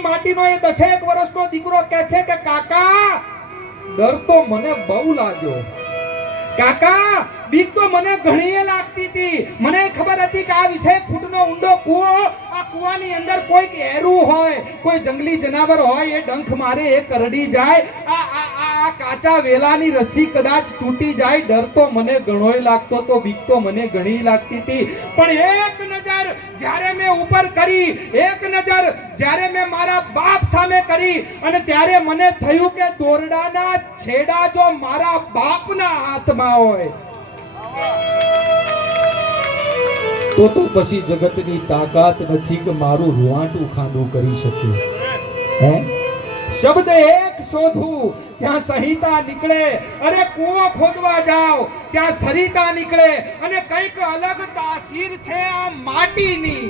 દેશની માટીનો એ 10 વર્ષનો દીકરો કહે છે કે કાકા ડર તો મને બહુ લાગ્યો, કાકા બીક તો મને ઘણી લાગતી હતી. મને ખબર હતી કે આ 20 ફૂટનો ઊંડો કૂવો, આ કૂવાની અંદર કોઈક એરું હોય, કોઈ જંગલી જનાવર હોય, એ ડંખ મારે, એ કરડી જાય, આ કાચા વેલાની રસ્સી કદાચ તૂટી જાય. ડર તો મને ઘણોય લાગતો તો, બીક તો મને ઘણી લાગતી હતી. પણ એક નજર જ્યારે મેં ઉપર કરી, એક નજર જ્યારે મેં મારા બાપ સામે કરી, અને ત્યારે મને થયું કે દોરડાના છેડા જો મારા બાપના હાથમાં હોય તો પછી જગતની તાકાત નથી કે મારું રૂવાટું ખાંડું કરી શકે. હે શબ્દ એક શોધું ત્યાં સંહિતા નીકળે, અરે કૂવો ખોદવા જાઓ ત્યાં સરિતા નીકળે, અને કઈક અલગ તાસીર છે આ માટીની.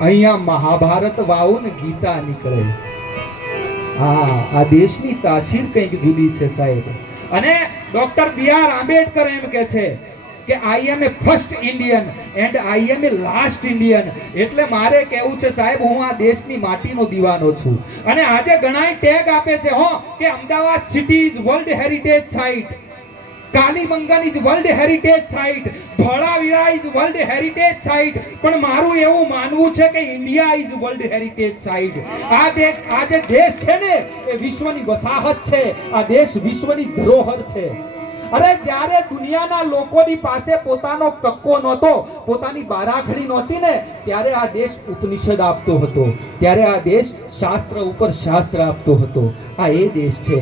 અહીંયા મહાભારત વાવો ને ગીતા નીકળે. આ દેશની તાસીર કઈક જુદી છે સાહેબ. અને ડોક્ટર બી.આર. આંબેડકર એમ કે છે કે I am a first Indian and I am a last Indian. એટલે મારે કહેવું છે સાહેબ, હું આ દેશની માટીનો દીવાનો છું. અને આજે ઘણાય ટેગ આપે છે કે Ahmedabad city is world heritage site, Kalibangan is world heritage site, Dholavira is world heritage site. પણ મારું એવું માનવું છે કે India is world heritage site. આ જે દેશ છે ને એ વિશ્વની વસાહત છે, આ દેશ વિશ્વની ધરોહર છે. અરે જ્યારે દુનિયાના લોકોની પાસે પોતાનો કક્કો નહોતો, પોતાની બારાખડી નહોતી ને, ત્યારે આ દેશ ઉપનિષદ આપતો હતો, ત્યારે આ દેશ શાસ્ત્ર ઉપર શાસ્ત્ર આપતો હતો. આ એ દેશ છે.